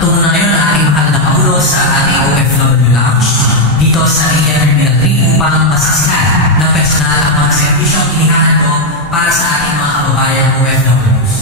Patungo na ngayon ang ating mahal na Pangulo sa ating OFW Lounge dito sa Terminal 3 upang masaksihan ng personal ang mga serbisyong inihahandog para sa ating mga kababayan OFWs.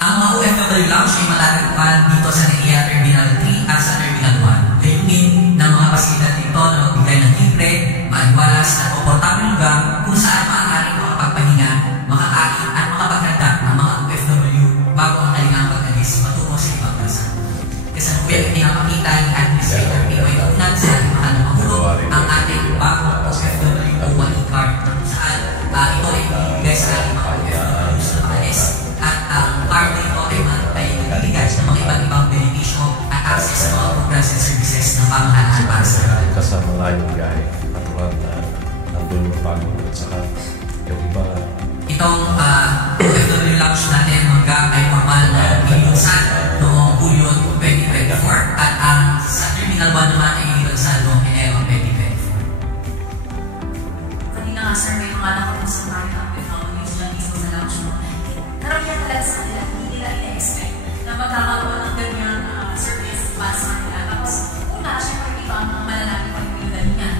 Ang mga OFW Lounge ay matatagpuan dito sa Terminal 3 at sa Terminal 1. Layunin ng mga pasilidad dito na magbigay ng libre, maliwalas at komportableng lugar kung saan maaaring makapagpahinga, makakain at makapaghanda ng mga OFW bago ang kanilang pag-alis patungo sa ibang bansa. Kasalukuyan pinapakita ni Administrator Pinoy Kaunan sa ating mahal na Pangulo ang ating bagong OFW One Card kung saan ito ay ibigay sa ating mga OFWs na pag-alis at ang card nito ay ibigay sa mga iba't ibang benepisyo at access sa mga programs and services ng pamahalaan para sa atin. Kasama nga yung guy, katulad na nandun yung pagod at saka yung iba. Itong OFW Lounge natin ay formal na inilunsad noong Hulyo 2024 at ang sa Terminal 1 naman ay inilunsad noong Enero 2024. Kanina nga sir, may mga nakapusan tayo ng OFWs dyan dito sa lounge mo. Karamihan talaga sa kanila, hindi nila ina-expect na magkakaroon ng ganyang service para sa kanila. Tapos, una, syempre iba ang mga malalaki pa yung pinagalingan.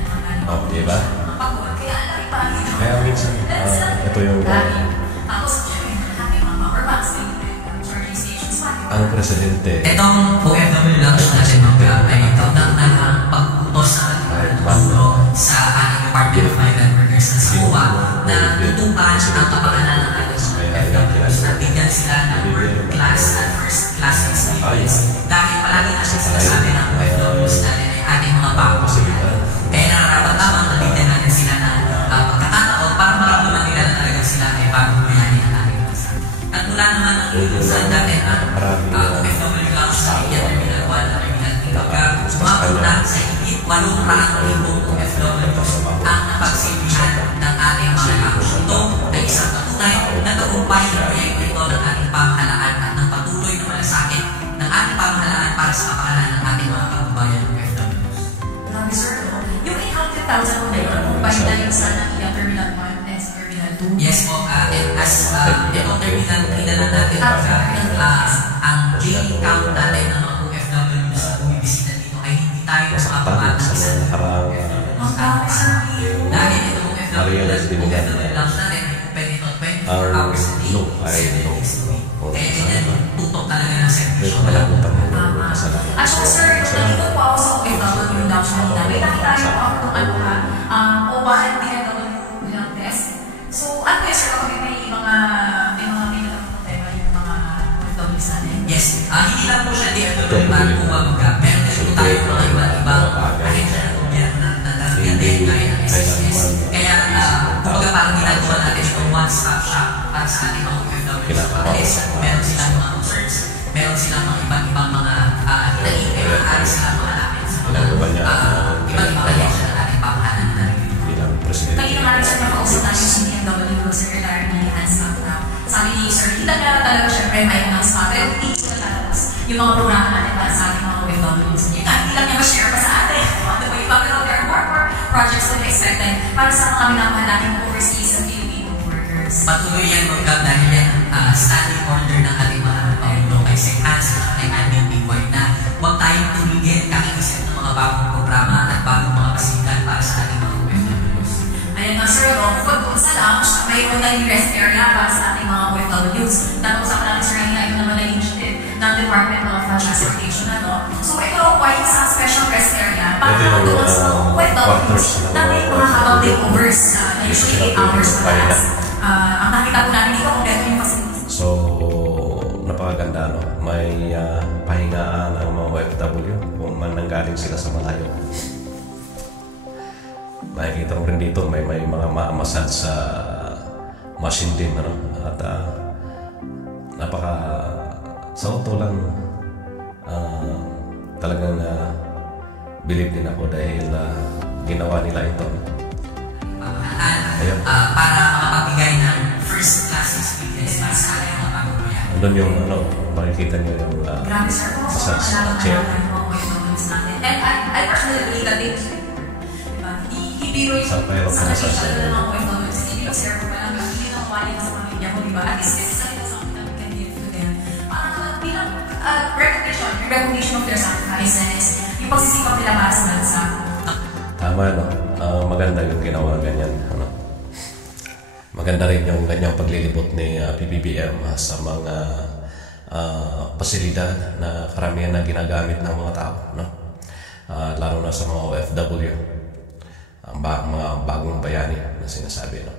Diba? Mga pagod, kaya alam pa rin. Kaya minsan, ito yung tapos, syempre, happy mga powerbanks, charging stations pa. ang presidente. Itong OFW Lounge natin ay ito na pag-utos ng Pangulo sa ating Department of Migrant Workers na sa COA na tutukan ang kapakanan ng ating OFWs na bigyan sila ng world-class at first-class experience dahil palagi na siya sinasabi ng OFWs natin ay ating mga bago. Kaya nararapat-tamang nabigyan natin sila ng pagkakataon para maramdaman nila na talaga sila ay bagong bayani ng ating bansa. At mula naman ang ilusan natin ang OFW Lounge sa Terminal 1 at Terminal 3 pagka mapuna sa higit 800,000 OFWs ang napagsilbihan ng ating mga lounge. Ito ay isang patunay na tagumpay ng proyekto ito ng ating pamahalaan at ng patuloy na malasakit ng ating pamahalaan para sa kapakanan ng ating mga kababayan OFWs. Grabe sir, yung 800,000 mo na yun, kumpay na yun sa nakita Terminal 1 and Terminal 2? Yes po, and as itong Terminal 3 na lang natin ang daily count natin ng mga OFWs na bumibisita dito ay hindi tayo makapababa ng isang dahil itong OFW Lounge natin ay pwede ito 24 hours a day, 7 days a week. Kaya ganyan, tutok talaga ng servisyo. At saka sir, nandito po ako sa OFW Lounge kanina. May nakita rin po ako itong OWA and DFW lang test. So, ano yun sir, kapag may mga problema yung mga OFWs natin? Yes, hindi lang po siya DFW man kumbaga. Meron din po tayo mga iba-ibang ahensya ng gobyerno na natin gaya ng SSS. Kaya, kumbaga parang ginagawa natin itong one-stop shop para sa ating mga OFWs. Meron silang mga concerns, meron silang mga ibang mga hinahin, maaari silang mga natin sa mga ibang ahensya ng ating pamahalaan na rin. Kanina nga rin sir, nakausap natin yung CDMW Secretary ni Hans Macra. Sabi ni sir, kita na talaga syempre may announcement, pero hindi sila lalabas yung mga programa natin para sa ating mga OFWs. Hindi lang niya ma-share pa sa atin. Ano ba iba, pero there are more projects that expected para sa mga minamahal natin overseas and Filipino workers. Patuloy yan dahil yan standing order ng ating mga Pangulo kay Sec Hans at kay Admin Pinoy na huwag tayong tumigil kakiisip ng mga bagong programa at bagong mga pasilidad para sa ating mga OFWs. Ayan nga sir, kung doon sa lounge, may only rest area para sa ating mga OFWs. Napag-usapan natin sir, ito naman na initiative ng Department of Transportation. So ito po ay isang special rest area para doon sa mga OFWs na may mga habang layovers na usually 8 hours madalas. Ang nakita po natin dito, kompleto yung facilities. So, napakaganda, no? May pahingaan ang mga OFW kung man nanggaling sila sa malayo. Nakikita mo rin dito, may mga maamasad sa machine din, ano? At sa auto lang, talagang believe din ako dahil ginawa nila ito. Para makapagbigay ng first-class experience para sa ating mga pamumuyan. Doon yung, makikita niyo yung grabe sir, massage chair. And I personally believe that hindi biro yung sa kanila ng mga OFWs. Hindi biro sir, kung alam yung hindi na kumali sa pamilya mo, diba? At least this is something that we can give to them. Parang bilang recognition of their sacrifices, yung pagsisikap nila para sa bansa. Tama, no? Maganda yung ginawa ganyan. Ano? Maganda rin yung ganyang paglilibot ni PBBM sa mga pasilidad na karamihan na ginagamit ng mga tao. No? Lalo na sa mga OFW. Ang mga bagong bayani na sinasabi. No?